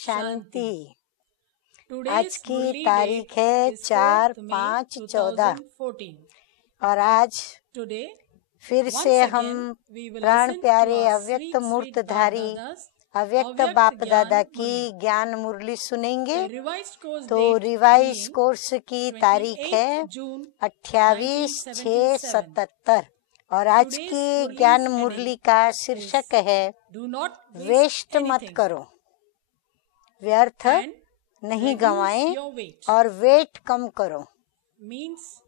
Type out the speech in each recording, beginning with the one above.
शांति। आज की तारीख है 4/5/14 और आज फिर से हम प्राण प्यारे अव्यक्त मूर्तधारी अव्यक्त बाप दादा की ज्ञान मुरली सुनेंगे। तो रिवाइज कोर्स की तारीख है 28/6/77 और आज की ज्ञान मुरली का शीर्षक है वेस्ट मत करो, व्यर्थ नहीं गंवाएं और वेट कम करो,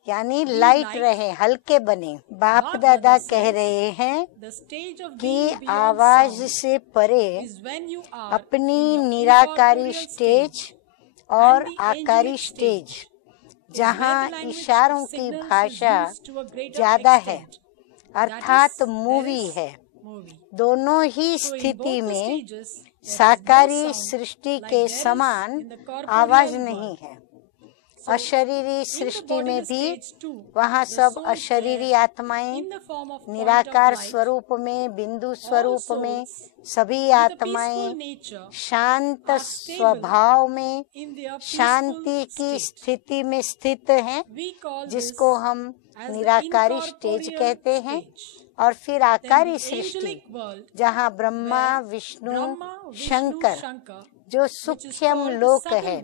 यानी लाइट रहे, हल्के बने। बाप दादा कह रहे हैं कि आवाज से परे अपनी निराकारी स्टेज और आकारी स्टेज, जहाँ इशारों की भाषा ज्यादा है अर्थात मूवी है, दोनों ही स्थिति में साकारी सृष्टि के समान आवाज नहीं है। अशरीरी सृष्टि में भी वहाँ सब अशरीरी आत्माएं, निराकार स्वरूप में, बिंदु स्वरूप में सभी आत्माएं शांत स्वभाव में शांति की स्थिति में स्थित हैं, जिसको हम निराकारी स्टेज कहते हैं। और फिर आकारी सृष्टि, जहाँ ब्रह्मा विष्णु शंकर जो सूक्ष्म लोक है,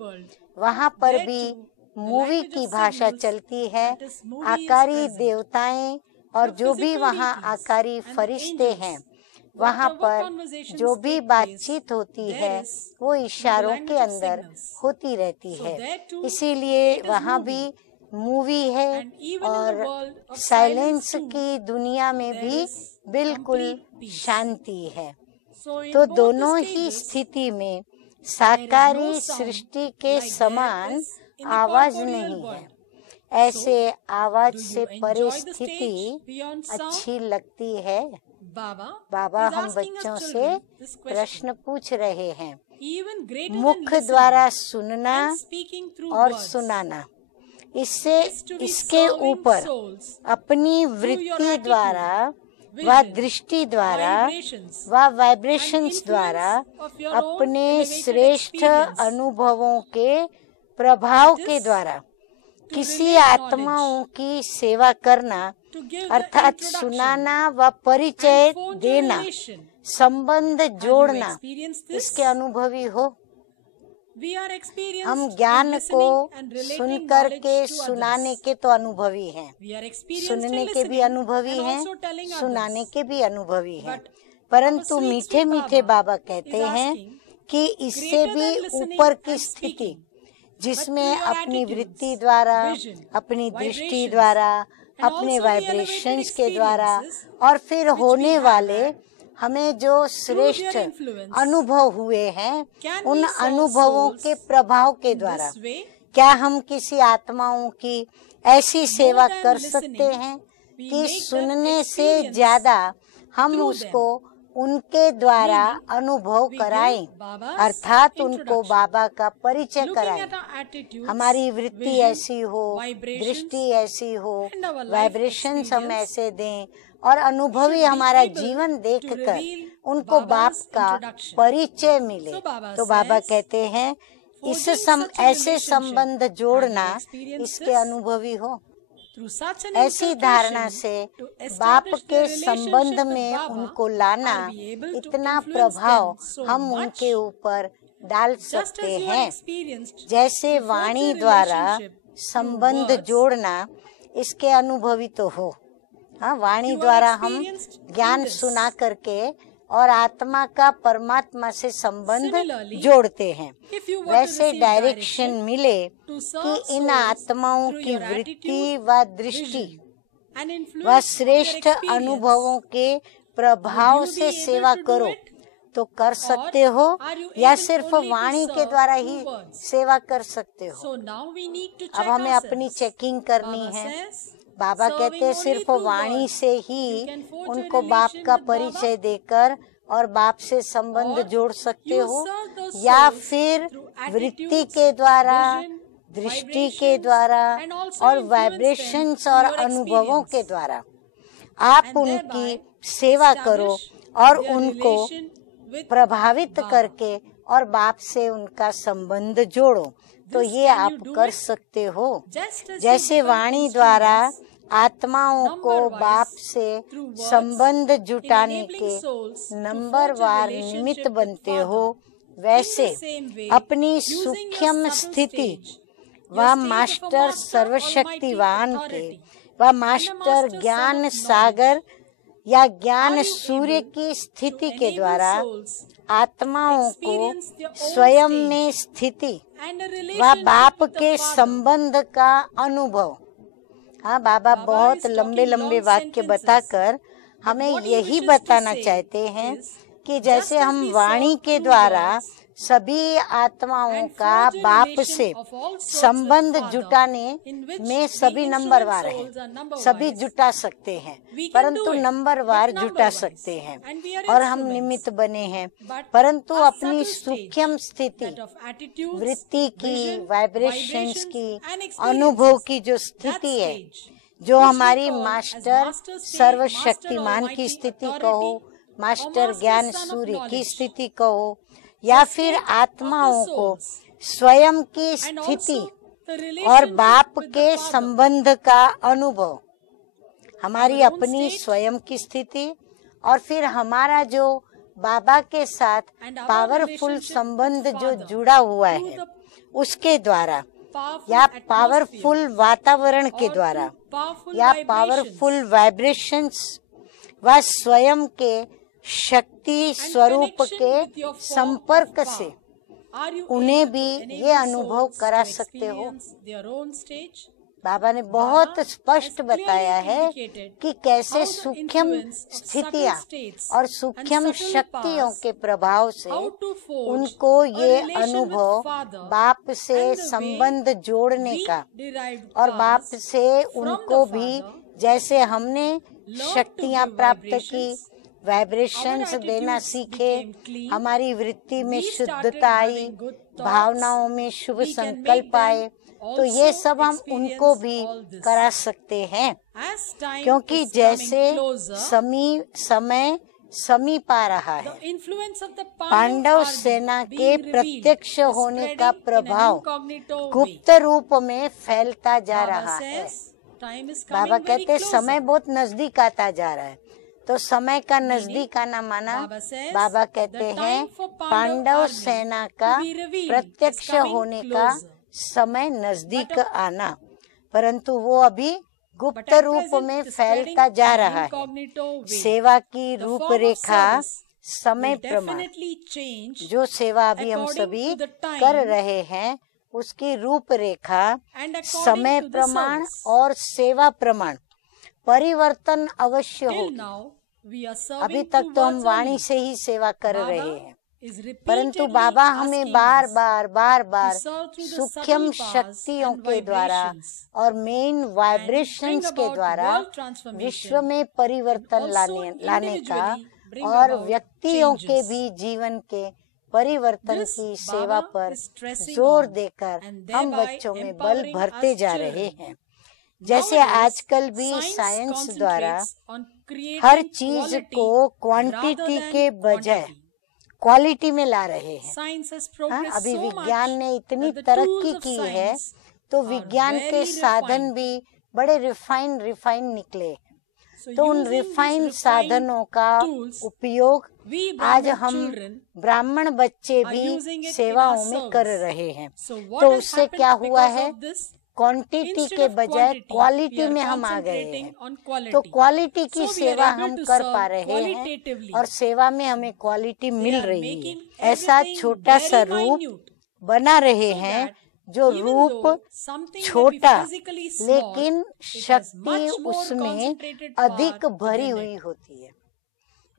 वहाँ पर भी मूवी की भाषा चलती है। आकारी देवताएं और जो भी वहाँ आकारी फरिश्ते हैं, वहाँ पर जो भी बातचीत होती है वो इशारों के अंदर होती रहती है। इसीलिए वहाँ भी मूवी है और साइलेंस की दुनिया में भी बिल्कुल शांति है। तो दोनों ही स्थिति में साकारी सृष्टि के समान आवाज नहीं है। ऐसे आवाज से परे स्थिति अच्छी लगती है। बाबा हम बच्चों से प्रश्न पूछ रहे हैं। मुख द्वारा सुनना और सुनाना, इससे इसके ऊपर अपनी वृत्ति द्वारा व दृष्टि द्वारा व वाइब्रेशंस द्वारा अपने श्रेष्ठ अनुभवों के प्रभाव के द्वारा किसी आत्माओं की सेवा करना अर्थात सुनाना व परिचय देना, संबंध जोड़ना, इसके अनुभवी हो। हम ज्ञान को सुनकर के सुनाने के तो अनुभवी हैं, सुनने के भी अनुभवी हैं, सुनाने के भी अनुभवी हैं, परंतु मीठे मीठे बाबा कहते हैं कि इससे भी ऊपर की स्थिति, जिसमें अपनी वृत्ति द्वारा, अपनी दृष्टि द्वारा, अपने वाइब्रेशंस के द्वारा और फिर होने वाले हमें जो श्रेष्ठ अनुभव हुए हैं, उन अनुभवों के प्रभाव के द्वारा क्या हम किसी आत्माओं की ऐसी सेवा कर सकते हैं कि सुनने से ज्यादा हम उसको उनके द्वारा अनुभव कराएं, अर्थात उनको बाबा का परिचय कराएं। हमारी वृत्ति ऐसी हो, दृष्टि ऐसी हो, वाइब्रेशंस हम ऐसे दें और अनुभवी हमारा जीवन देखकर उनको बाप का परिचय मिले। तो बाबा कहते हैं ऐसे संबंध जोड़ना, इसके अनुभवी हो। ऐसी धारणा से बाप के संबंध में उनको लाना, इतना प्रभाव हम उनके ऊपर डाल सकते हैं। जैसे वाणी द्वारा संबंध जोड़ना, इसके अनुभवी तो हो। हाँ, वाणी द्वारा हम ज्ञान सुना करके और आत्मा का परमात्मा से संबंध जोड़ते हैं। वैसे डायरेक्शन मिले कि इन आत्माओं की वृत्ति व दृष्टि व श्रेष्ठ अनुभवों के प्रभाव से सेवा करो, तो कर सकते हो, या सिर्फ वाणी के द्वारा ही सेवा कर सकते हो। अब हमें अपनी चेकिंग करनी है। बाबा कहते हैं सिर्फ वाणी से ही उनको बाप का परिचय देकर और बाप से संबंध जोड़ सकते हो, या फिर वृत्ति के द्वारा, दृष्टि के द्वारा और वाइब्रेशंस और अनुभवों के द्वारा आप उनकी सेवा करो और उनको प्रभावित करके और बाप से उनका संबंध जोड़ो। तो ये आप कर सकते हो। जैसे वाणी द्वारा आत्माओं को बाप से संबंध जुटाने के नंबरवार निमित्त बनते हो, वैसे अपनी सूक्ष्म स्थिति व मास्टर सर्वशक्तिवान के व मास्टर ज्ञान सागर या ज्ञान सूर्य की स्थिति के द्वारा आत्माओं को स्वयं में स्थिति व बाप के संबंध का अनुभव। हाँ, बाबा बहुत लंबे लंबे वाक्य बताकर हमें यही बताना चाहते हैं कि जैसे हम वाणी के द्वारा सभी आत्माओं का बाप से संबंध जुटाने में सभी नंबरवार हैं, सभी जुटा सकते हैं, परंतु नंबरवार जुटा सकते हैं और हम निमित्त बने हैं। परंतु अपनी सूक्ष्म स्थिति, वृत्ति की, वाइब्रेशंस की, अनुभव की जो स्थिति है, जो हमारी मास्टर सर्वशक्तिमान की स्थिति कहो, मास्टर ज्ञान सूर्य की स्थिति कहो, या फिर आत्माओं को स्वयं की स्थिति और बाप के संबंध का अनुभव, हमारी अपनी स्वयं की स्थिति और फिर हमारा जो बाबा के साथ पावरफुल संबंध जो जुड़ा हुआ है उसके द्वारा, या पावरफुल वातावरण के द्वारा, या पावरफुल वाइब्रेशंस व स्वयं के शक्ति स्वरूप के संपर्क से उन्हें भी ये अनुभव करा सकते हो। बाबा ने बहुत स्पष्ट बताया है कि कैसे सूक्ष्म स्थितियां और सूक्ष्म शक्तियों के प्रभाव से उनको ये अनुभव बाप से संबंध जोड़ने का, और बाप से उनको भी जैसे हमने शक्तियां प्राप्त की, वाइब्रेशंस देना सीखे, हमारी वृत्ति में शुद्धता आई, भावनाओं में शुभ संकल्प आए, तो ये सब हम उनको भी करा सकते हैं। क्योंकि जैसे समय समीप आ रहा है, पांडव सेना के प्रत्यक्ष होने का प्रभाव गुप्त रूप में फैलता जा रहा है। बाबा कहते समय बहुत नजदीक आता जा रहा है। तो समय का नजदीक आना माना, बाबा कहते हैं पांडव सेना का प्रत्यक्ष होने का समय नजदीक आना, परंतु वो अभी गुप्त रूप में फैलता जा रहा है। सेवा की रूपरेखा समय प्रमाण, जो सेवा अभी हम सभी कर रहे हैं उसकी रूपरेखा समय प्रमाण और सेवा प्रमाण परिवर्तन अवश्य होगी। अभी तक तो हम वाणी से ही सेवा कर रहे हैं, परंतु बाबा हमें बार बार सूक्ष्म शक्तियों के द्वारा और मेन वाइब्रेशंस के द्वारा विश्व में परिवर्तन लाने का और व्यक्तियों के भी जीवन के परिवर्तन की सेवा पर जोर देकर हम बच्चों में बल भरते जा रहे हैं। जैसे आजकल भी साइंस द्वारा हर चीज को क्वांटिटी के बजाय क्वालिटी में ला रहे हैं। अभी विज्ञान ने इतनी तरक्की की है तो विज्ञान के साधन भी बड़े रिफाइन निकले। तो उन रिफाइन साधनों का उपयोग आज हम ब्राह्मण बच्चे भी सेवाओं में कर रहे हैं। तो उससे क्या हुआ है, क्वांटिटी के बजाय क्वालिटी में हम आ गए हैं। तो क्वालिटी की सेवा हम कर पा रहे हैं और सेवा में हमें क्वालिटी मिल रही है। ऐसा छोटा सा रूप बना रहे हैं, जो रूप छोटा लेकिन शक्ति उसमें अधिक भरी हुई होती है।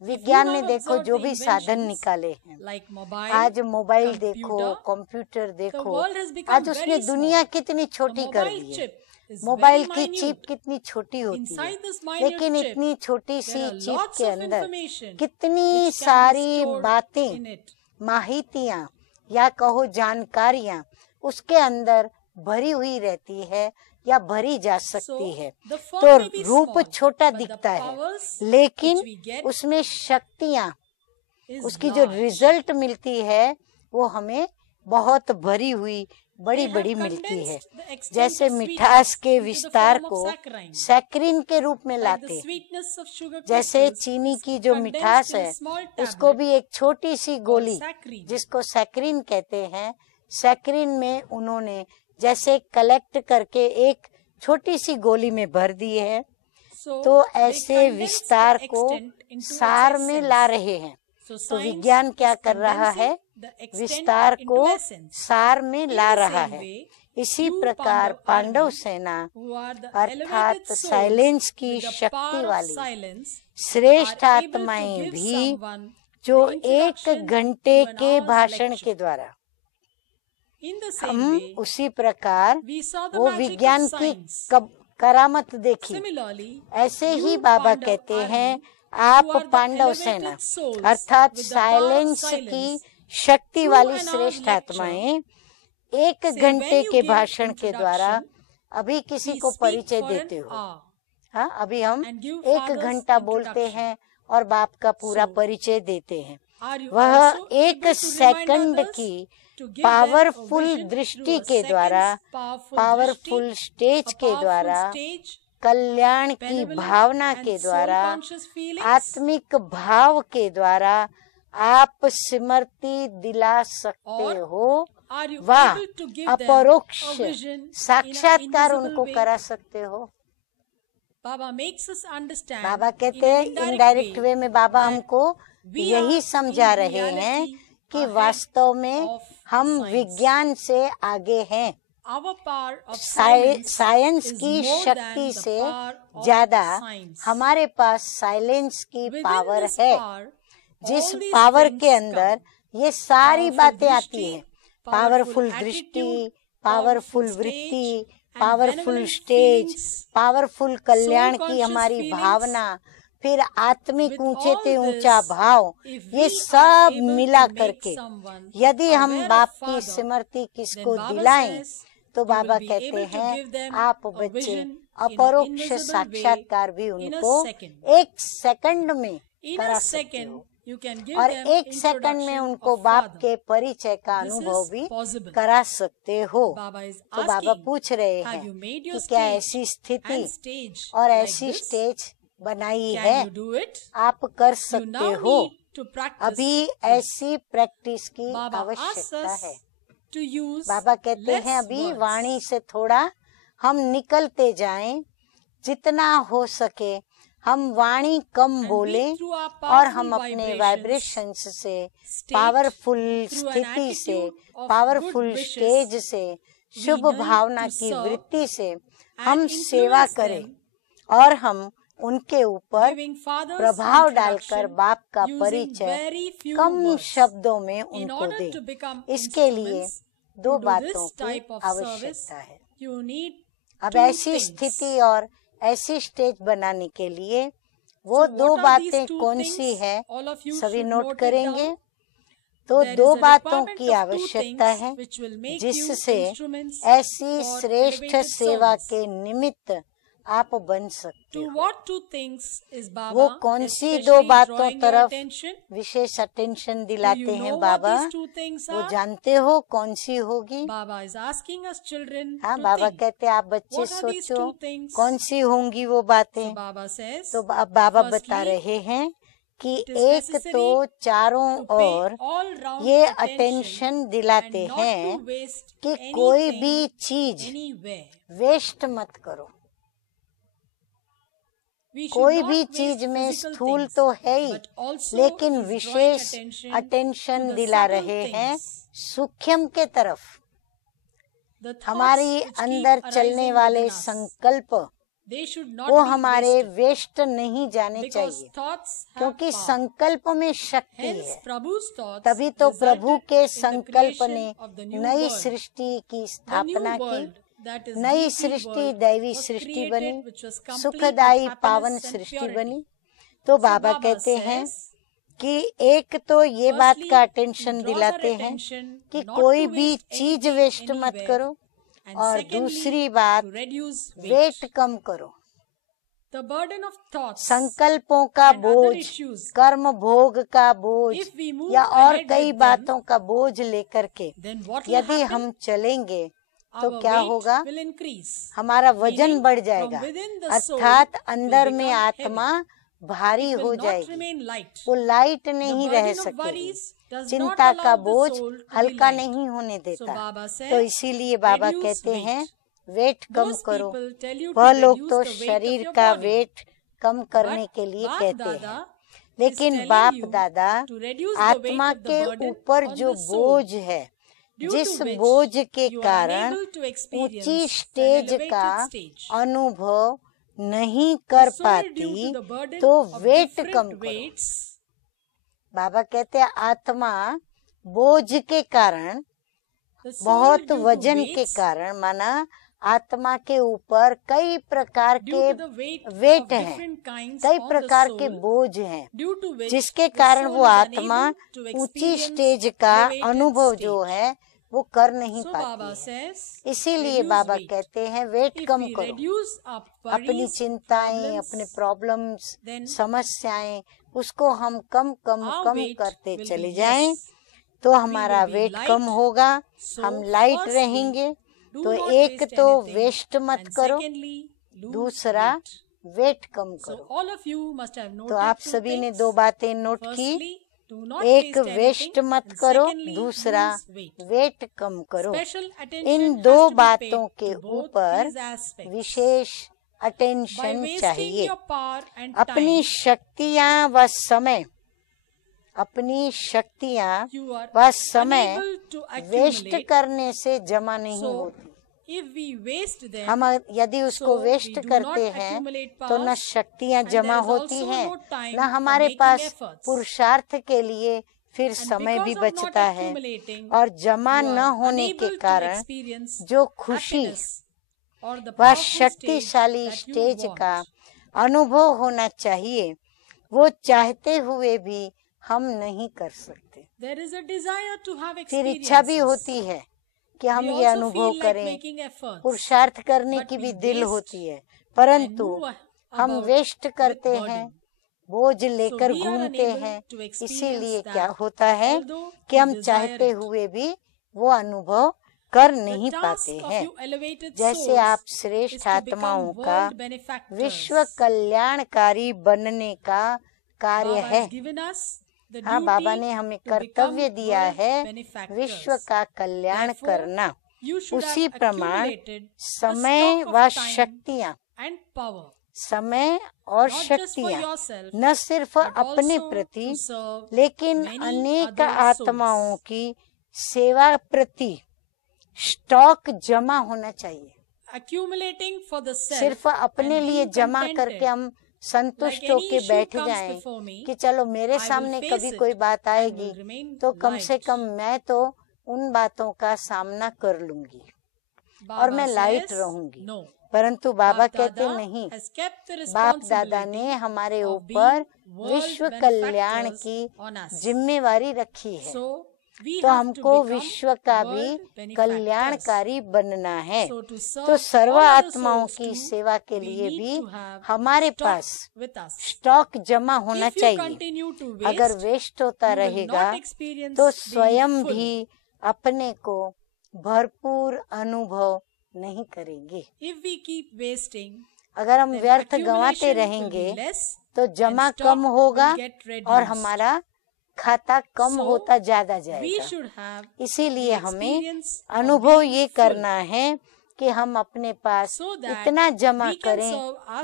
विज्ञान ने देखो जो भी साधन निकाले हैं, आज मोबाइल देखो, कंप्यूटर देखो, आज उसने दुनिया कितनी छोटी कर दी है। मोबाइल की चिप कितनी छोटी होती है, लेकिन इतनी छोटी सी चिप के अंदर कितनी सारी बातें, माहितियाँ या कहो जानकारियाँ उसके अंदर भरी हुई रहती है या भरी जा सकती है। तो रूप छोटा दिखता है, लेकिन उसमें शक्तियाँ, उसकी जो रिजल्ट मिलती है वो हमें बहुत भरी हुई बड़ी बड़ी मिलती है। जैसे मिठास के विस्तार को सैक्रिन के रूप में लाते हैं, जैसे चीनी की जो मिठास है उसको भी एक छोटी सी गोली जिसको सैक्रिन कहते हैं, सैक्रिन में उन्होंने जैसे कलेक्ट करके एक छोटी सी गोली में भर दी है, तो ऐसे विस्तार को सार में ला रहे हैं। तो विज्ञान क्या कर रहा है? विस्तार को सार में ला रहा है। इसी प्रकार पांडव सेना अर्थात साइलेंस की शक्ति वाली श्रेष्ठ आत्माएं भी, जो 1 घंटे के भाषण के द्वारा हम उसी प्रकार वो विज्ञान की करामत देखी। ऐसे ही बाबा कहते हैं, आप पांडव सेना अर्थात साइलेंस की शक्ति वाली श्रेष्ठ आत्माएं 1 घंटे के भाषण के द्वारा अभी किसी को परिचय देते हो। हाँ, अभी हम 1 घंटा बोलते हैं और बाप का पूरा परिचय देते हैं। वह 1 सेकंड की पावरफुल दृष्टि के द्वारा, पावरफुल स्टेज के द्वारा, कल्याण की भावना के द्वारा, आत्मिक भाव के द्वारा आप स्मृति दिला सकते हो। वाह, अपरोक्ष साक्षात्कार उनको करा सकते हो। बाबा कहते हैं इनडायरेक्ट वे में बाबा हमको यही समझा रहे हैं कि वास्तव में हम विज्ञान से आगे हैं। साइंस की शक्ति से ज्यादा हमारे पास साइलेंस की पावर है, जिस पावर के अंदर ये सारी बातें आती हैं। पावरफुल दृष्टि, पावरफुल वृत्ति, पावरफुल स्टेज, पावरफुल कल्याण की हमारी भावना, फिर आत्मिक ऊंचे से ऊंचा भाव, ये सब मिला करके यदि हम बाप की स्मृति किसको दिलाएं, तो बाबा कहते हैं आप बच्चे अपरोक्ष साक्षात्कार भी उनको 1 सेकंड में करा सकते हो, और 1 सेकंड में उनको बाप के परिचय का अनुभव भी करा सकते हो। तो बाबा पूछ रहे हैं कि क्या ऐसी स्थिति और ऐसी स्टेज बनाई है? आप कर सकते हो। अभी ऐसी प्रैक्टिस की आवश्यकता है। बाबा कहते हैं अभी वाणी से थोड़ा हम निकलते जाएं, जितना हो सके हम वाणी कम बोले और हम अपने वाइब्रेशंस से, पावरफुल स्थिति से, पावरफुल स्टेज से, शुभ भावना की वृत्ति से हम सेवा करें और हम उनके ऊपर प्रभाव डालकर बाप का परिचय कम शब्दों में उनको दें। इसके लिए 2 बातों की आवश्यकता है। अब ऐसी स्थिति और ऐसी स्टेज बनाने के लिए वो 2 बातें कौन सी है, सभी नोट करेंगे। तो 2 बातों की आवश्यकता है जिससे ऐसी श्रेष्ठ सेवा के निमित्त आप बन सकते हो। वो कौन सी 2 बातों तरफ विशेष अटेंशन दिलाते हैं बाबा? वो जानते हो कौन सी होगी? हाँ, बाबा कहते हैं आप बच्चे सोचो कौन सी होंगी वो बातें। तो अब बाबा बता रहे हैं कि एक तो चारों ओर ये अटेंशन दिलाते हैं कि कोई भी चीज वेस्ट मत करो। कोई भी चीज में स्थूल तो है ही, लेकिन विशेष अटेंशन दिला रहे हैं सूक्ष्म के तरफ। हमारी अंदर चलने वाले संकल्प वो हमारे वेस्ट नहीं जाने चाहिए, क्योंकि संकल्प में शक्ति है। तभी तो प्रभु के संकल्प ने नई सृष्टि की स्थापना की। नई सृष्टि दैवी सृष्टि बनी, सुखदायी पावन सृष्टि बनी। तो बाबा कहते हैं कि एक तो ये बात का अटेंशन दिलाते हैं कि कोई भी चीज वेस्ट मत करो, और दूसरी बात वेट कम करो। संकल्पों का बोझ, कर्म भोग का बोझ या और कई बातों का बोझ लेकर के यदि हम चलेंगे तो क्या होगा? हमारा वजन बढ़ जाएगा, अर्थात अंदर में आत्मा भारी हो जाएगी, वो लाइट नहीं रह सकेगी। चिंता का बोझ हल्का नहीं होने देता। तो इसीलिए बाबा कहते हैं वेट कम करो। वह लोग तो शरीर का वेट कम करने के लिए कहते हैं, लेकिन बाप दादा आत्मा के ऊपर जो बोझ है, जिस बोझ के कारण ऊंची स्टेज का अनुभव नहीं कर पाती, तो वेट कम करो। बाबा कहते हैं आत्मा बोझ के कारण, बहुत वजन के कारण, माना आत्मा के ऊपर कई प्रकार के वेट हैं, कई प्रकार के बोझ हैं, जिसके कारण वो आत्मा ऊंची स्टेज का अनुभव जो है वो कर नहीं पाती है। इसीलिए बाबा कहते हैं वेट कम करो। अपनी चिंताएं, अपने प्रॉब्लम्स, समस्याएं, उसको हम कम करते चले जाएं तो हमारा वेट कम होगा, हम लाइट रहेंगे। तो एक तो वेस्ट मत करो, दूसरा वेट कम करो। तो आप सभी ने दो बातें नोट की, एक वेस्ट मत करो, दूसरा वेट कम करो। इन दो बातों के ऊपर विशेष अटेंशन चाहिए। अपनी शक्तियाँ व समय, अपनी शक्तियाँ व समय वेस्ट करने से जमा नहीं होती। हम यदि उसको वेस्ट करते हैं तो न शक्तियाँ जमा होती हैं, न हमारे पास पुरुषार्थ के लिए फिर समय भी बचता है। और जमा न होने के कारण जो खुशी व शक्तिशाली स्टेज का अनुभव होना चाहिए, वो चाहते हुए भी हम नहीं कर सकते। फिर इच्छा भी होती है कि हम ये अनुभव करें, पुरुषार्थ करने की भी दिल होती है, परंतु हम वेस्ट करते हैं, बोझ लेकर घूमते हैं। इसीलिए क्या होता है कि हम चाहते हुए भी वो अनुभव कर नहीं पाते हैं। जैसे आप श्रेष्ठ आत्माओं का विश्व कल्याणकारी बनने का कार्य है। हाँ, बाबा ने हमें कर्तव्य दिया है विश्व का कल्याण करना। उसी प्रमाण समय व शक्तियाँ, समय और शक्तियाँ न सिर्फ अपने प्रति लेकिन अनेक आत्माओं की सेवा प्रति स्टॉक जमा होना चाहिए। सिर्फ अपने लिए जमा करके हम संतुष्ट होके बैठ जाएं कि चलो मेरे सामने कभी कोई बात आएगी तो कम से कम मैं तो उन बातों का सामना कर लूंगी और मैं लाइट रहूंगी। परंतु बाबा कहते नहीं, बाप दादा ने हमारे ऊपर विश्व कल्याण की जिम्मेवारी रखी है, तो हमको विश्व का भी कल्याणकारी बनना है। तो सर्व आत्माओं की सेवा के लिए भी हमारे पास स्टॉक जमा होना चाहिए। अगर वेस्ट होता रहेगा तो स्वयं भी अपने को भरपूर अनुभव नहीं करेंगे। अगर हम व्यर्थ गंवाते रहेंगे तो जमा कम होगा और हमारा खाता कम होता ज्यादा जाएगा। इसीलिए हमें अनुभव ये करना है कि हम अपने पास इतना जमा करें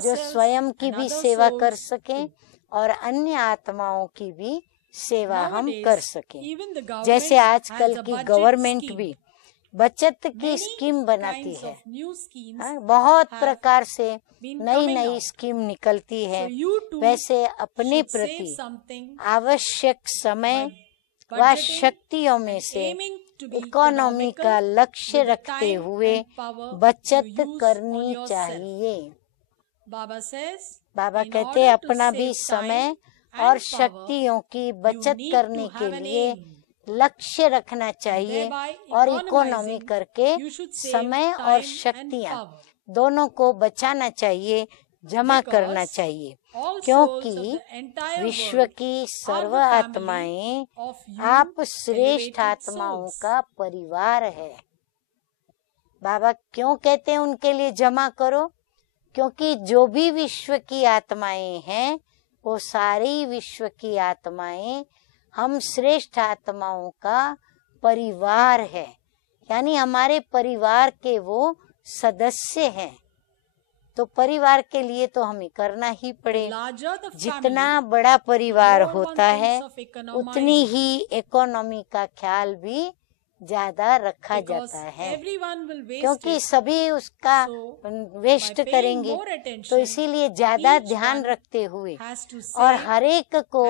जो स्वयं की भी सेवा कर सकें और अन्य आत्माओं की भी सेवा हम कर सकें। जैसे आजकल की गवर्नमेंट भी बचत की स्कीम बनाती है, बहुत प्रकार से नई स्कीम निकलती है। वैसे अपने प्रति आवश्यक समय व शक्तियों में से इकोनॉमी का लक्ष्य रखते हुए बचत करनी चाहिए। बाबा कहते हैं अपना भी समय और शक्तियों की बचत करने के लिए लक्ष्य रखना चाहिए और इकोनॉमी करके समय और शक्तियाँ दोनों को बचाना चाहिए, जमा करना चाहिए, क्योंकि विश्व की सर्व आत्माएं आप श्रेष्ठ आत्माओं का परिवार है। बाबा क्यों कहते हैं उनके लिए जमा करो? क्योंकि जो भी विश्व की आत्माएं हैं वो सारी विश्व की आत्माएं हम श्रेष्ठ आत्माओं का परिवार है, यानी हमारे परिवार के वो सदस्य हैं। तो परिवार के लिए तो हमें करना ही पड़ेगा। जितना बड़ा परिवार होता है उतनी ही इकोनॉमी का ख्याल भी ज्यादा रखा जाता है, क्योंकि सभी उसका वेस्ट करेंगे। तो इसीलिए ज्यादा ध्यान रखते हुए और हर एक को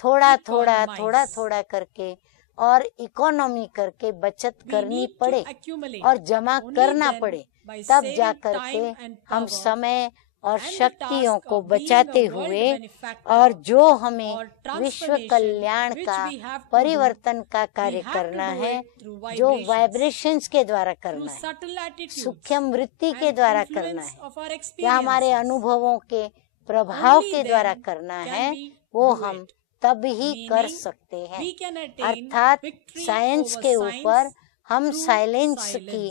थोड़ा थोड़ा थोड़ा थोड़ा करके और इकोनॉमी करके बचत करनी पड़े और जमा करना पड़े, तब जा करके हम समय और शक्तियों को बचाते हुए और जो हमें विश्व कल्याण का परिवर्तन का कार्य करना है, जो वाइब्रेशंस के द्वारा करना है, सूक्ष्म वृत्ति के द्वारा करना है या हमारे अनुभवों के प्रभाव के द्वारा करना है, वो हम तब ही कर सकते हैं। अर्थात साइंस के ऊपर हम साइलेंस की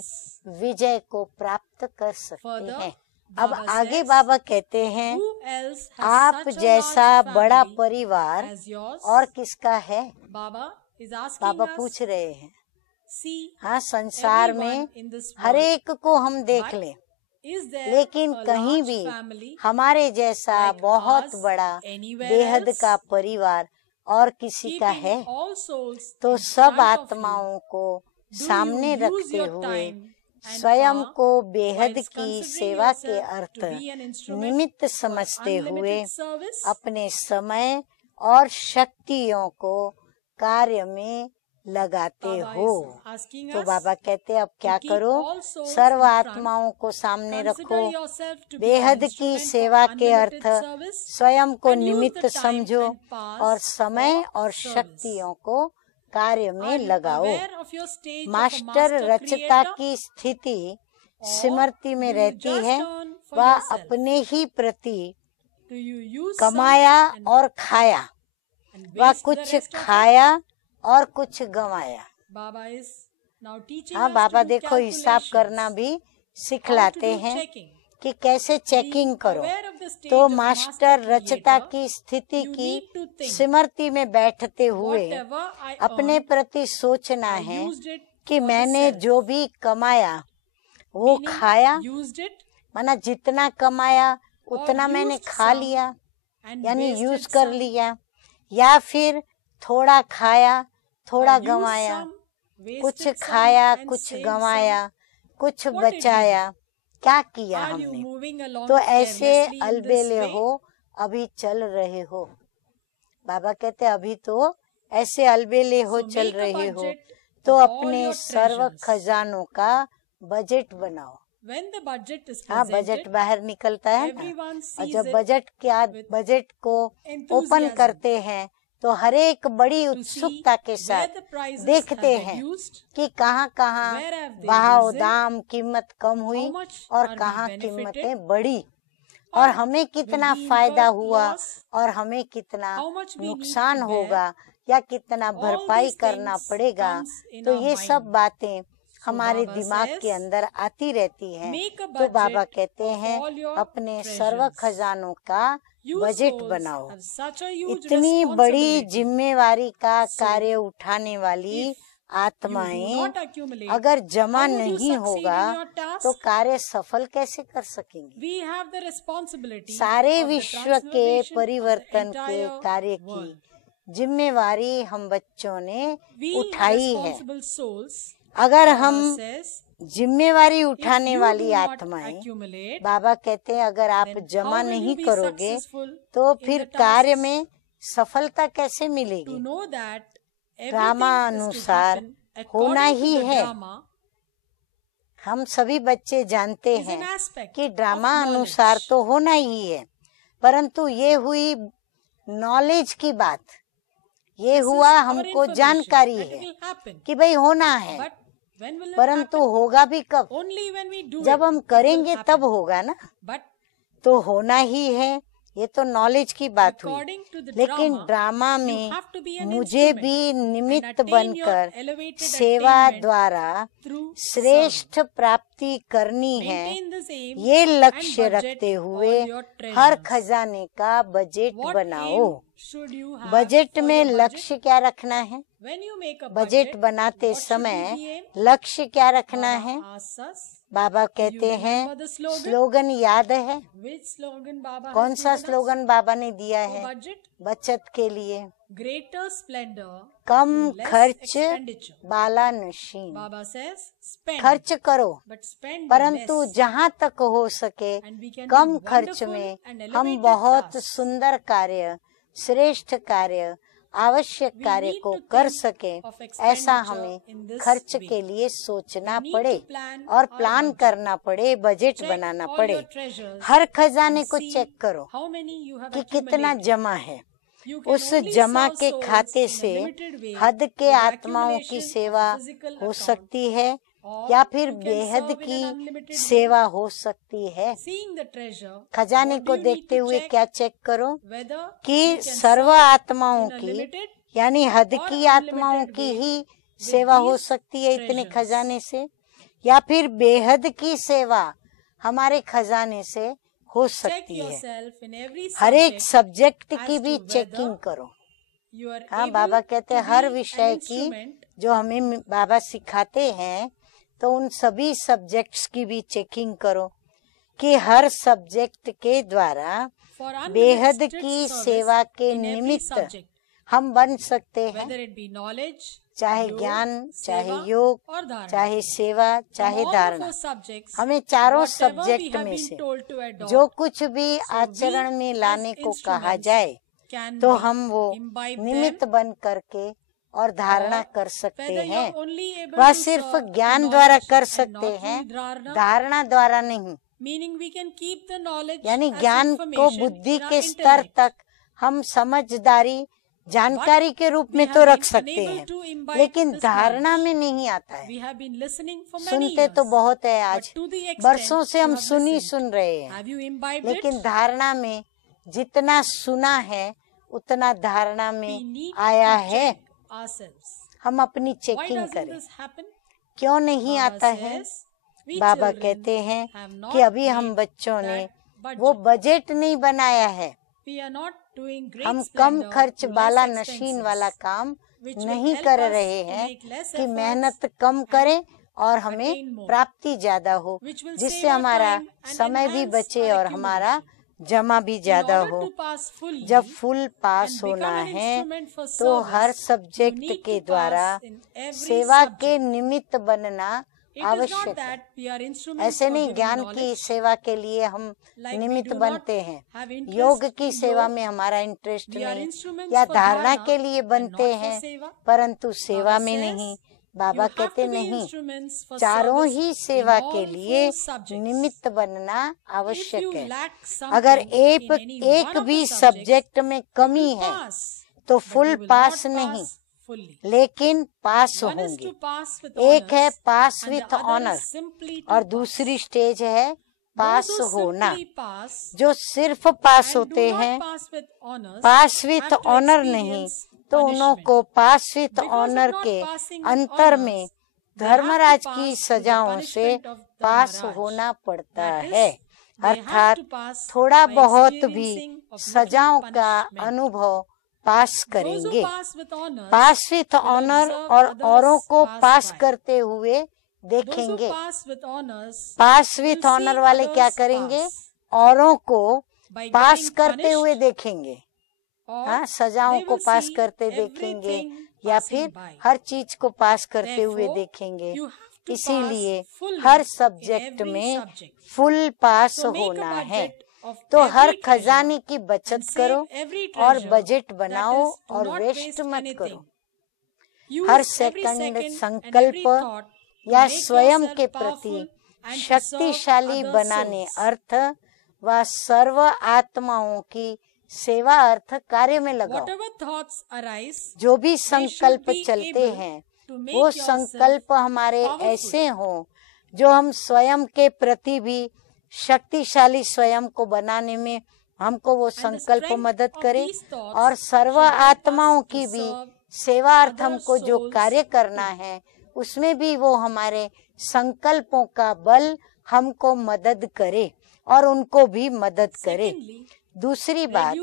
विजय को प्राप्त कर सकते हैं। अब आगे बाबा कहते हैं, आप जैसा बड़ा परिवार और किसका है? बाबा पूछ रहे हैं। हाँ, संसार में हर एक को हम देख लें, लेकिन कहीं भी हमारे जैसा बहुत बड़ा बेहद का परिवार और किसी का है? तो सब आत्माओं को सामने रखते हुए स्वयं को बेहद की सेवा के अर्थ निमित्त समझते हुए अपने समय और शक्तियों को कार्य में लगाते हो। तो बाबा कहते अब क्या करो? सर्व आत्माओं को सामने रखो, बेहद की सेवा के अर्थ स्वयं को निमित्त समझो और समय और शक्तियों को कार्य में लगाओ। मास्टर रचता की स्थिति स्मृति में रहती है, वह अपने ही प्रति कमाया और खाया, वह कुछ खाया और कुछ गंवाया। हाँ, बाबा देखो हिसाब करना भी सिखलाते हैं कि कैसे चेकिंग करो। तो मास्टर रचता की स्थिति की स्मृति में बैठते हुए अपने प्रति सोचना है कि मैंने जो भी कमाया वो खाया, माना जितना कमाया उतना मैंने खा लिया यानी यूज कर लिया, या फिर थोड़ा खाया थोड़ा गंवाया, कुछ खाया कुछ गंवाया कुछ बचाया, क्या किया हमने? तो ऐसे अलबेले हो अभी चल रहे हो। बाबा कहते अभी तो ऐसे अलबेले हो चल रहे हो, तो अपने सर्व खजानों का बजट बनाओ। हाँ, बजट बाहर निकलता है ना, और जब बजट को ओपन करते हैं तो हर एक बड़ी उत्सुकता के साथ देखते हैं कि कहाँ कहाँ भाव दाम कीमत कम हुई और कहाँ कीमतें बढ़ी, और हमें कितना फायदा हुआ और हमें कितना नुकसान होगा या कितना भरपाई करना पड़ेगा। तो ये सब बातें हमारे दिमाग के अंदर आती रहती हैं। तो बाबा कहते हैं अपने सर्व खजानों का बजट बनाओ। इतनी बड़ी जिम्मेवारी का कार्य उठाने वाली आत्माएं अगर जमा नहीं होगा तो कार्य सफल कैसे कर सकेंगी? सारे विश्व के परिवर्तन के कार्य की जिम्मेवारी हम बच्चों ने उठाई है। अगर हम जिम्मेवारी उठाने वाली आत्माएं, बाबा कहते हैं अगर आप जमा नहीं करोगे तो फिर कार्य में सफलता कैसे मिलेगी? ड्रामा अनुसार होना ही है। हम सभी बच्चे जानते हैं कि ड्रामा अनुसार तो होना ही है, परंतु ये हुई नॉलेज की बात, ये हुआ हमको जानकारी है कि भाई होना है, परंतु होगा भी कब? जब हम करेंगे तब होगा ना। तो होना ही है, ये तो नॉलेज की बात हुई। लेकिन ड्रामा में मुझे भी निमित्त बनकर सेवा द्वारा श्रेष्ठ प्राप्ति करनी है, ये लक्ष्य रखते हुए हर खजाने का बजट बनाओ। बजट में लक्ष्य क्या रखना है? बजट बनाते समय लक्ष्य क्या रखना है? बाबा कहते हैं, स्लोगन याद है? कौन सा स्लोगन बाबा ने दिया है? बचत के लिए। ग्रेटर स्प्लेंडर, कम खर्च बाला नशीन। खर्च करो, परंतु जहाँ तक हो सके कम खर्च में हम बहुत सुंदर कार्य, श्रेष्ठ कार्य, आवश्यक कार्य को कर सके, ऐसा हमें खर्च के लिए सोचना पड़े और प्लान करना पड़े, बजट बनाना पड़े। हर खजाने को चेक करो कि कितना जमा है। उस जमा के खाते से हद के आत्माओं की सेवा हो सकती है या फिर बेहद की सेवा हो सकती है। खजाने को देखते हुए क्या चेक करो कि सर्व आत्माओं की, यानी हद की आत्माओं की ही सेवा हो सकती है इतने खजाने से, या फिर बेहद की सेवा हमारे खजाने से हो सकती है। हर एक सब्जेक्ट की भी चेकिंग करो। हाँ, बाबा कहते हैं हर विषय की जो हमें बाबा सिखाते हैं, तो उन सभी सब्जेक्ट्स की भी चेकिंग करो कि हर सब्जेक्ट के द्वारा बेहद की सेवा के निमित्त हम बन सकते हैं, चाहे ज्ञान, चाहे योग, चाहे सेवा, चाहे धारणा। हमें चारों सब्जेक्ट में से जो कुछ भी आचरण में लाने को कहा जाए, तो हम वो निमित्त बन करके और धारणा कर सकते हैं। वह सिर्फ ज्ञान द्वारा कर सकते हैं, धारणा द्वारा नहीं। यानी ज्ञान को बुद्धि के स्तर तक हम समझदारी, जानकारी के रूप में तो रख सकते हैं, लेकिन धारणा में नहीं आता है। सुनते तो बहुत है, आज बरसों से हम सुन रहे हैं, लेकिन धारणा में जितना सुना है उतना धारणा में आया है। हम अपनी चेकिंग करें, क्यों नहीं आता है? बाबा कहते हैं कि अभी हम बच्चों ने वो बजट नहीं बनाया है। हम कम खर्च वाला नशीन वाला काम नहीं कर रहे हैं कि मेहनत कम करें और हमें प्राप्ति ज्यादा हो, जिससे हमारा समय भी बचे और हमारा जमा भी ज्यादा हो। जब फुल पास होना है तो हर सब्जेक्ट के द्वारा सेवा के निमित्त बनना आवश्यक है। ऐसे नहीं ज्ञान की सेवा के लिए हम निमित्त बनते हैं, योग की सेवा में हमारा इंटरेस्ट नहीं, या धारणा के लिए बनते हैं परंतु सेवा में नहीं। बाबा कहते नहीं, चारों ही सेवा के लिए निमित्त बनना आवश्यक है। अगर एक भी सब्जेक्ट में कमी है तो फुल पास नहीं, लेकिन पास होंगे। एक है पास विथ ऑनर और दूसरी स्टेज है पास होना। जो सिर्फ पास होते हैं, पास विथ ऑनर नहीं, तो उन्हों को पास विथ ऑनर के अंतर में धर्मराज की सजाओं से पास होना पड़ता है। अर्थात थोड़ा बहुत भी सजाओं का अनुभव पास करेंगे। पास विथ ऑनर और औरों को पास करते हुए देखेंगे। पास विथ ऑनर वाले क्या करेंगे? औरों को पास करते हुए देखेंगे। हाँ, सजाओं को पास करते देखेंगे या फिर हर चीज को पास करते हुए देखेंगे। इसीलिए हर सब्जेक्ट में फुल पास होना है। तो हर खजाने की बचत करो और बजट बनाओ और वेस्ट मत करो। हर सेकंड संकल्प या स्वयं के प्रति शक्तिशाली बनाने अर्थ व सर्व आत्माओं की सेवा अर्थ कार्य में लगाओ। जो भी संकल्प चलते हैं वो संकल्प हमारे ऐसे हों जो हम स्वयं के प्रति भी शक्तिशाली स्वयं को बनाने में हमको वो संकल्प मदद करे, और सर्व आत्माओं की भी सेवार्थ हमको जो कार्य करना है उसमें भी वो हमारे संकल्पों का बल हमको मदद करे और उनको भी मदद करे। दूसरी बात,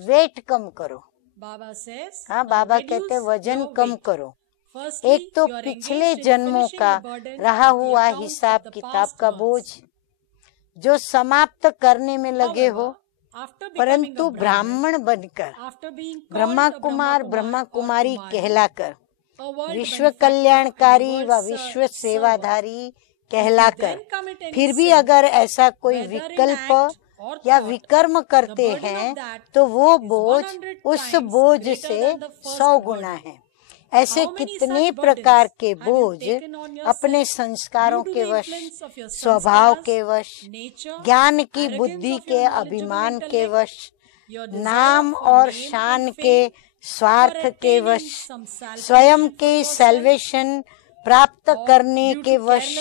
वेट कम करो। हाँ, बाबा कहते वजन कम करो। एक तो पिछले जन्मों का रहा हुआ हिसाब किताब का बोझ जो समाप्त करने में लगे हो, परंतु ब्राह्मण बनकर, ब्रह्मा कुमार ब्रह्मा कुमारी कहलाकर, विश्व कल्याणकारी व विश्व सेवाधारी कहलाकर, फिर भी अगर ऐसा कोई विकल्प या विकर्म करते हैं तो वो बोझ उस बोझ से 100 गुना है। ऐसे कितने प्रकार के बोझ अपने संस्कारों के वश, स्वभाव के वश, ज्ञान की बुद्धि के अभिमान के वश, नाम और शान के स्वार्थ के वश, स्वयं के सैल्वेशन प्राप्त करने के वश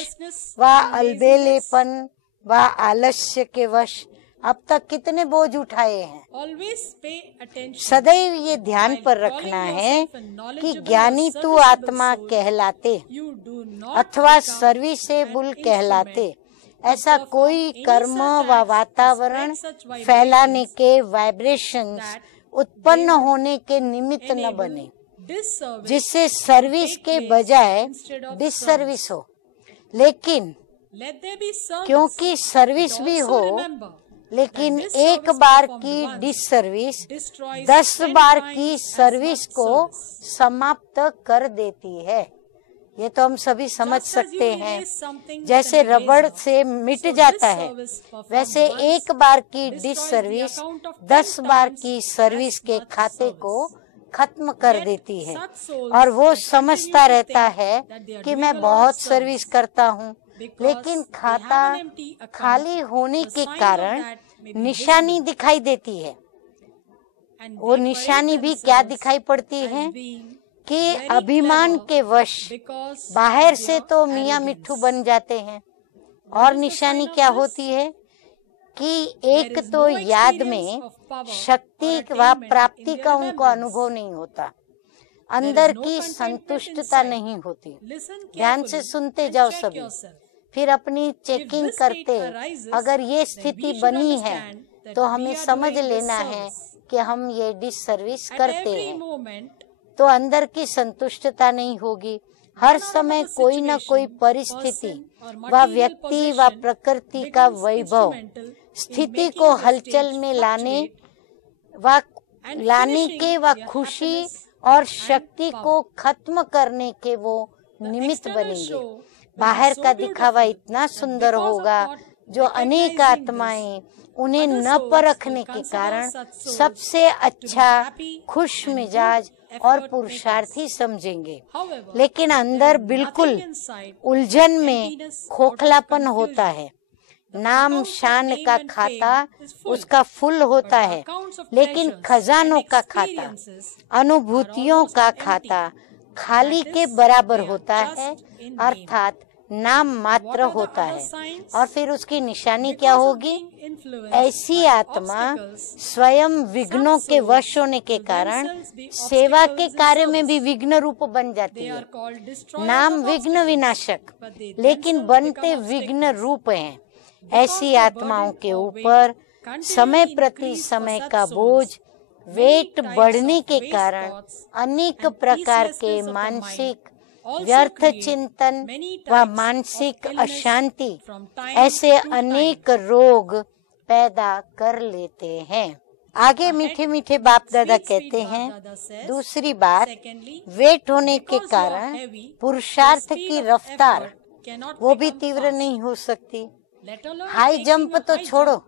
व अलबेलेपन व आलस्य के वश अब तक कितने बोझ उठाए हैं। सदैव ये ध्यान पर रखना है कि ज्ञानी तू आत्मा कहलाते अथवा सर्विसेबल कहलाते, ऐसा कोई कर्म व वातावरण फैलाने के वाइब्रेशंस उत्पन्न होने के निमित्त न बने जिससे सर्विस के बजाय डिसर्विस हो। लेकिन क्योंकि सर्विस भी हो, लेकिन एक बार की डिसर्विस 10 बार की सर्विस को समाप्त कर देती है। ये तो हम सभी समझ सकते हैं। जैसे रबड़ से मिट जाता है, वैसे एक बार की डिसर्विस 10 बार की सर्विस के खाते को खत्म कर देती है, और वो समझता रहता है कि मैं बहुत सर्विस करता हूँ, लेकिन खाता खाली होने के कारण निशानी दिखाई देती है। वो निशानी भी क्या दिखाई पड़ती है कि अभिमान के वश बाहर से तो मियाँ मिट्ठू बन जाते हैं, और निशानी क्या होती है कि एक तो याद में शक्ति व प्राप्ति का उनको अनुभव नहीं होता, अंदर की संतुष्टता नहीं होती। ध्यान से सुनते जाओ सभी, फिर अपनी चेकिंग करते, अगर ये स्थिति बनी है तो हमें समझ लेना है कि हम ये डिसर्विस करते हैं, तो अंदर की संतुष्टता नहीं होगी। हर समय कोई न कोई परिस्थिति व व्यक्ति व प्रकृति का वैभव स्थिति को हलचल में लाने के व खुशी और शक्ति को खत्म करने के वो निमित्त बनेंगे। बाहर का दिखावा इतना सुंदर होगा जो अनेक आत्माएं उन्हें न परखने के कारण सबसे अच्छा, खुश मिजाज और पुरुषार्थी समझेंगे, लेकिन अंदर बिल्कुल उलझन में खोखलापन होता है। नाम शान का खाता उसका फुल होता है, लेकिन खजानों का खाता, अनुभूतियों का खाता खाली के बराबर होता है, अर्थात नाम मात्र होता है। और फिर उसकी निशानी क्या होगी? ऐसी आत्मा स्वयं विघ्नों के वश होने के कारण सेवा के कार्य में भी विघ्न रूप बन जाती है। नाम विघ्न विनाशक, लेकिन बनते विघ्न रूप हैं। ऐसी आत्माओं के ऊपर समय प्रति समय का बोझ, वेट बढ़ने के कारण अनेक प्रकार के मानसिक व्यर्थ चिंतन व मानसिक अशांति, ऐसे अनेक रोग पैदा कर लेते हैं। आगे मीठे मीठे बाप दादा कहते हैं, दूसरी बात, वेट होने के कारण पुरुषार्थ की रफ्तार वो भी तीव्र नहीं हो सकती। हाई जंप तो छोड़ो,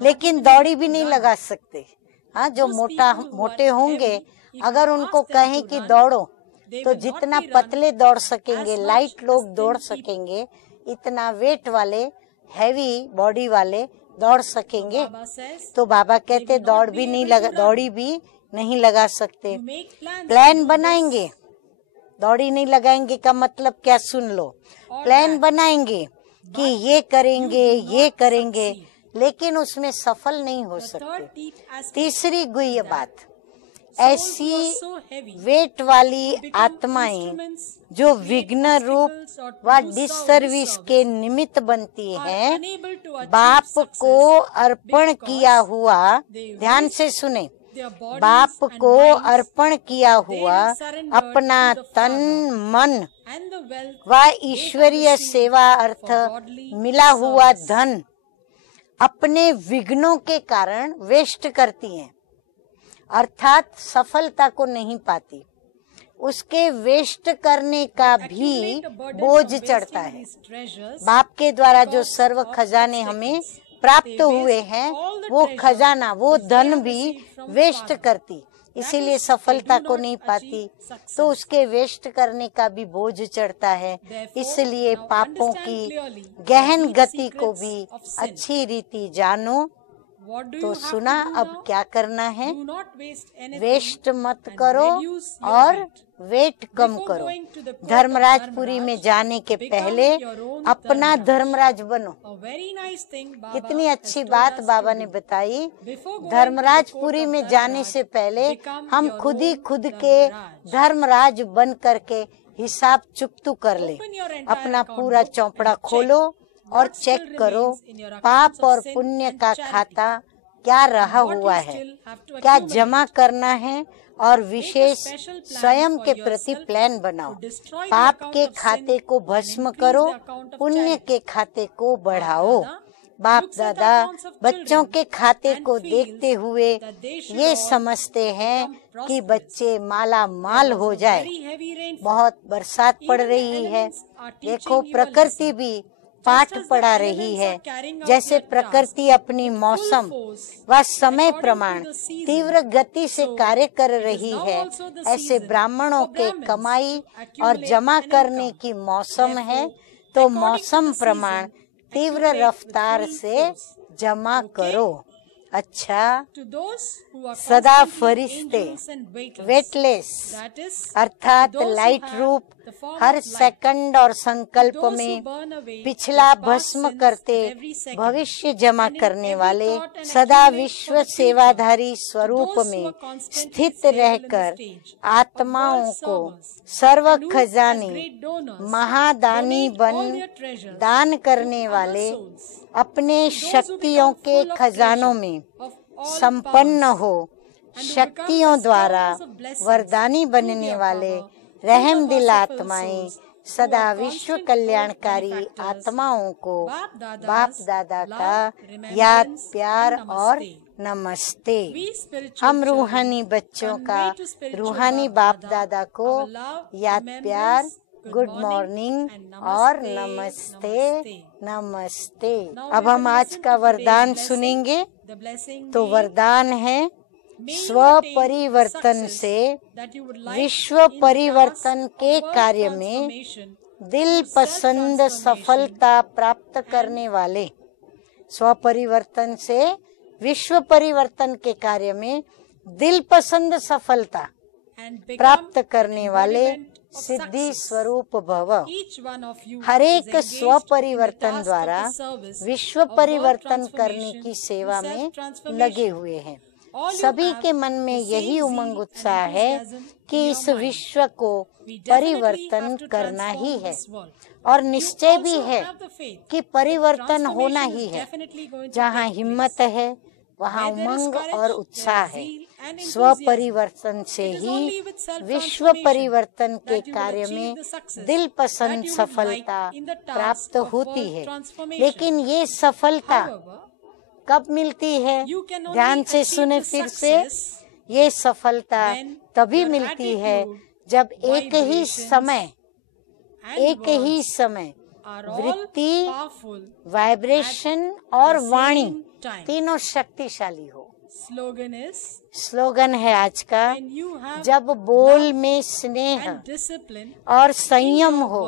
लेकिन दौड़ी भी नहीं लगा सकते। हाँ, जो मोटे होंगे, अगर उनको कहें कि दौड़ो तो जितना पतले दौड़ सकेंगे, लाइट लोग दौड़ सकेंगे, इतना वेट वाले, हैवी बॉडी वाले दौड़ सकेंगे। तो बाबा कहते दौड़ी भी नहीं लगा सकते। प्लान बनाएंगे, दौड़ी नहीं लगाएंगे का मतलब क्या, सुन लो। प्लान बनाएंगे, कि ये करेंगे, लेकिन उसमें सफल नहीं हो सकते। तीसरी गुह्य बात, ऐसी वेट वाली आत्माएं जो विघ्न रूप व डिससर्विस के निमित्त बनती हैं, बाप को अर्पण किया हुआ, ध्यान से सुने, बाप को अर्पण किया हुआ अपना तन मन व ईश्वरीय सेवा अर्थ मिला हुआ धन अपने विघ्नों के कारण वेस्ट करती हैं, अर्थात सफलता को नहीं पाती। उसके वेस्ट करने का भी बोझ चढ़ता है। बाप के द्वारा जो सर्व खजाने हमें प्राप्त हुए हैं, वो खजाना, वो धन भी वेस्ट करती, इसीलिए सफलता को नहीं पाती, तो उसके वेस्ट करने का भी बोझ चढ़ता है। इसलिए पापों की गहन गति को भी अच्छी रीति जानो। तो सुना, अब क्या करना है? वेस्ट मत करो और वेट कम करो। धर्मराजपुरी में जाने के पहले अपना धर्मराज बनो। कितनी अच्छी बात बाबा ने बताई। धर्मराजपुरी में जाने से पहले हम खुद ही खुद के धर्मराज बन करके हिसाब चुकतू कर ले। अपना पूरा चौपड़ा खोलो और चेक करो, पाप और पुण्य का खाता क्या रहा हुआ है, क्या जमा करना है, और विशेष स्वयं के प्रति प्लान बनाओ। पाप के खाते को भस्म करो, पुण्य के खाते को बढ़ाओ। बाप दादा बच्चों के खाते को देखते हुए ये समझते हैं कि बच्चे माला माल हो जाए। बहुत बरसात पड़ रही है, देखो प्रकृति भी पाठ पढ़ा रही है। जैसे प्रकृति अपनी मौसम व समय प्रमाण तीव्र गति से कार्य कर रही है, ऐसे ब्राह्मणों के कमाई और जमा करने की मौसम है, तो मौसम प्रमाण तीव्र रफ्तार से जमा करो। अच्छा, सदा फरिश्ते वेटलेस अर्थात लाइट रूप हर सेकंड और संकल्प में पिछला भस्म करते भविष्य जमा करने वाले सदा विश्व सेवाधारी स्वरूप में स्थित रहकर आत्माओं को सर्व खजाने महादानी बन दान करने वाले अपने शक्तियों के खजानों में संपन्न हो, शक्तियों द्वारा वरदानी बनने वाले रहम दिल आत्माएं सदा विश्व कल्याणकारी आत्माओं को बाप दादा का याद प्यार और नमस्ते। हम रूहानी बच्चों का रूहानी बाप दादा को याद प्यार, गुड मॉर्निंग और नमस्ते नमस्ते। अब हम आज का वरदान सुनेंगे। तो वरदान है, स्व परिवर्तन से विश्व परिवर्तन के कार्य में दिल पसंद सफलता प्राप्त करने वाले। स्व परिवर्तन से विश्व परिवर्तन के कार्य में दिल पसंद सफलता प्राप्त करने वाले सिद्धि स्वरूप भव। हर एक स्व परिवर्तन द्वारा विश्व परिवर्तन करने की सेवा में लगे हुए हैं। सभी के मन में यही उमंग उत्साह है कि इस विश्व को परिवर्तन करना ही है, और निश्चय भी है कि परिवर्तन होना ही है। जहाँ हिम्मत है वहाँ उमंग और उत्साह है। स्व परिवर्तन से ही विश्व परिवर्तन के कार्य में दिल पसंद सफलता प्राप्त होती है। लेकिन ये सफलता कब मिलती है? ध्यान से सुने फिर से। ये सफलता तभी मिलती है जब एक ही समय वृत्ति, वाइब्रेशन और वाणी तीनों शक्तिशाली हो। स्लोगन है आज का, जब बोल में स्नेह और संयम हो,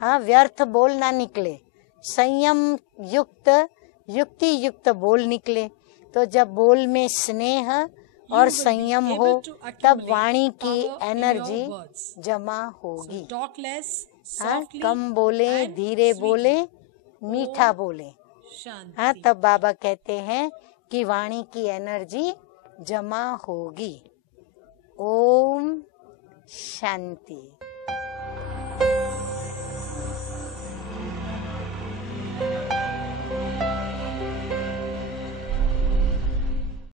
हाँ, व्यर्थ बोल ना निकले, संयम युक्त युक्ति युक्त बोल निकले। तो जब बोल में स्नेह और संयम हो, तब वाणी की एनर्जी जमा होगी। softly कम बोले, and धीरे sweetly. बोले, मीठा बोले। शांति। तब बाबा कहते हैं कि वाणी की एनर्जी जमा होगी। ओम शांति।